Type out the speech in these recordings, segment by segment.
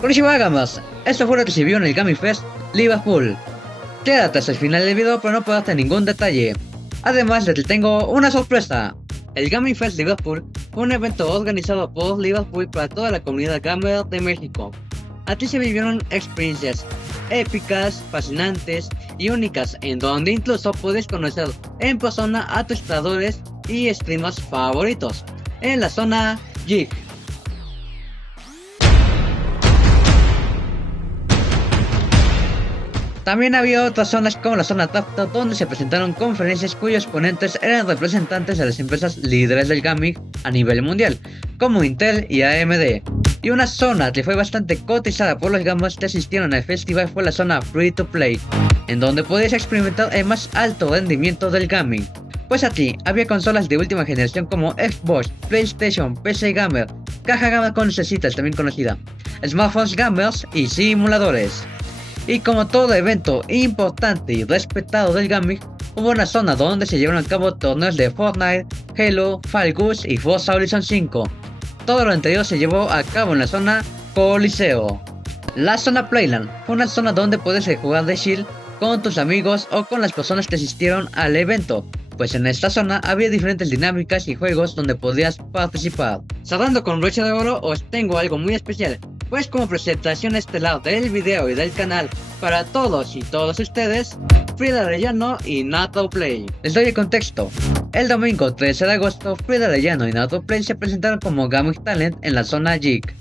Konnichiwa gamers, esto fue lo que se vio en el Gaming Fest Liverpool. Quédate hasta el final del video para no perderte ningún detalle. Además te tengo una sorpresa. El Gaming Fest Liverpool fue un evento organizado por Liverpool para toda la comunidad gamer de México. Aquí se vivieron experiencias épicas, fascinantes y únicas, en donde incluso puedes conocer en persona a tus creadores y streamers favoritos en la zona Geek. También había otras zonas como la zona Tafta, donde se presentaron conferencias cuyos ponentes eran representantes de las empresas líderes del gaming a nivel mundial, como Intel y AMD. Y una zona que fue bastante cotizada por los gamers que asistieron al festival fue la zona Free to Play, en donde podías experimentar el más alto rendimiento del gaming. Pues aquí había consolas de última generación como Xbox, PlayStation, PC Gamer, caja gamer con lucecitas también conocida, smartphones gamers y simuladores. Y como todo evento importante y respetado del gaming, hubo una zona donde se llevaron a cabo torneos de Fortnite, Halo, Fall Guys y Forza Horizon 5. Todo lo anterior se llevó a cabo en la zona Coliseo. La zona Playland fue una zona donde puedes jugar de Shield con tus amigos o con las personas que asistieron al evento, pues en esta zona había diferentes dinámicas y juegos donde podías participar. Cerrando con broche de oro, os tengo algo muy especial, pues como presentación estelar del video y del canal para todos y todas ustedes, Frida Arellano y Nato Play. Les doy el contexto. El domingo 13 de agosto, Frida Arellano y Nato Play se presentaron como Gaming Talent en la zona Geek.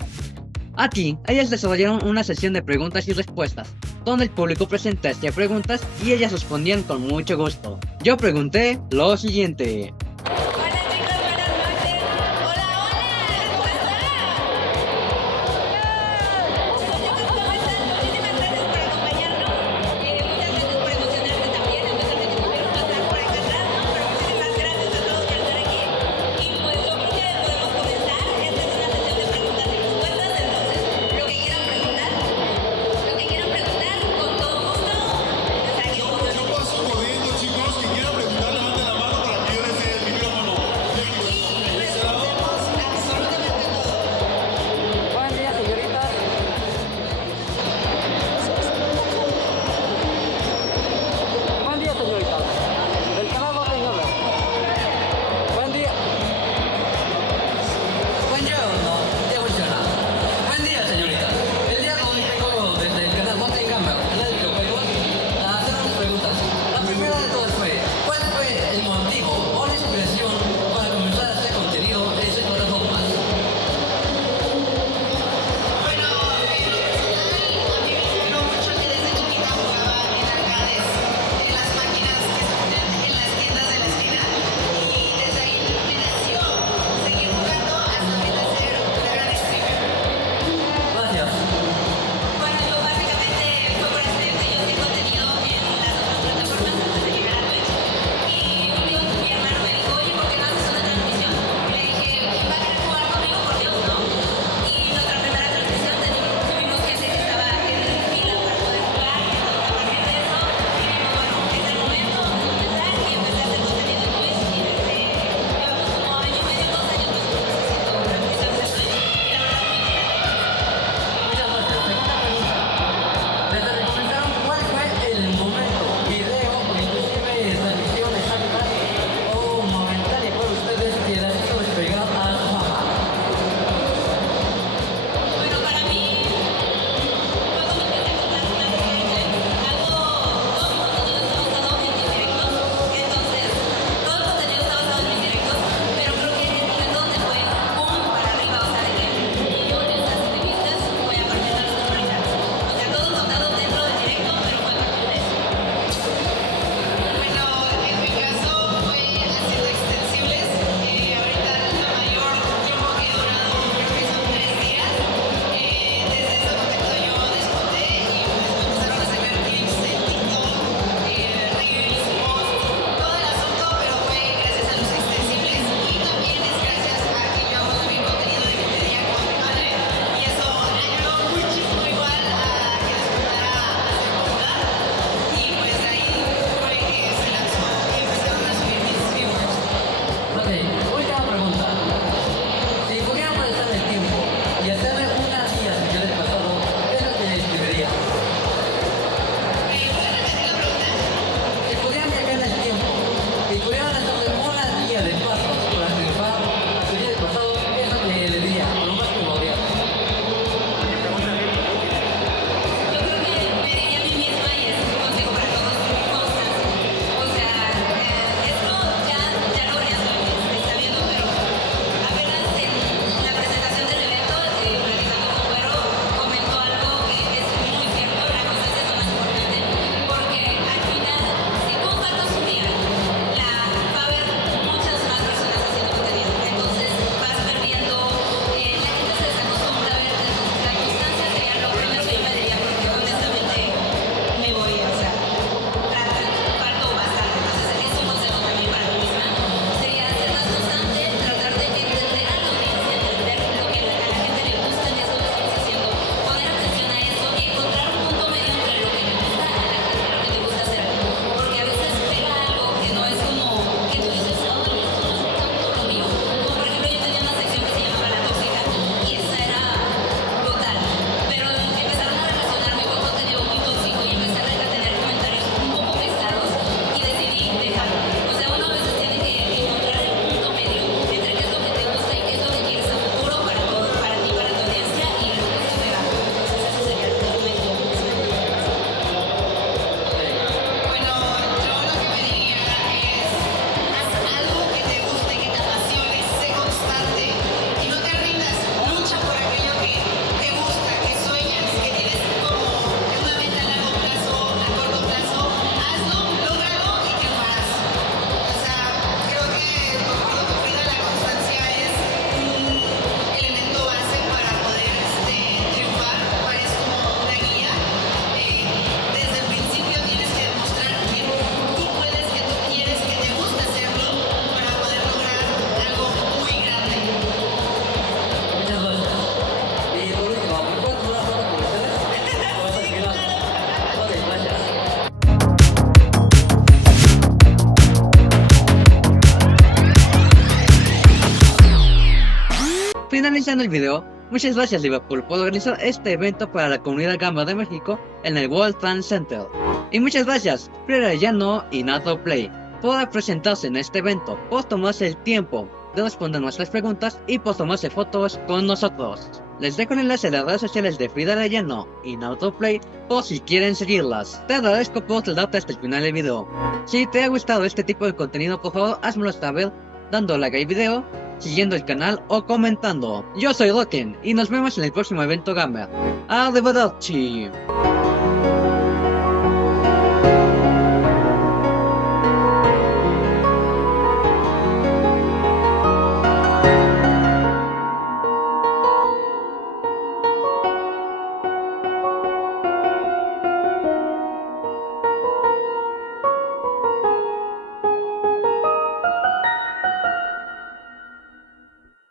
Aquí, ellas desarrollaron una sesión de preguntas y respuestas, donde el público presente hacía preguntas y ellas respondían con mucho gusto. Yo pregunté lo siguiente. Finalizando el video, muchas gracias Liverpool por organizar este evento para la comunidad gamer de México en el World Trade Center. Y muchas gracias Frida Arellano y Nato Play por presentarse en este evento, por tomarse el tiempo de responder nuestras preguntas y por tomarse fotos con nosotros. Les dejo el enlace a las redes sociales de Frida Arellano y Nato Play por si quieren seguirlas. Te agradezco por quedarte hasta el final del video. Si te ha gustado este tipo de contenido, por favor házmelo saber dando like al video, siguiendo el canal o comentando. Yo soy Roken y nos vemos en el próximo evento gamer. Arrivederci.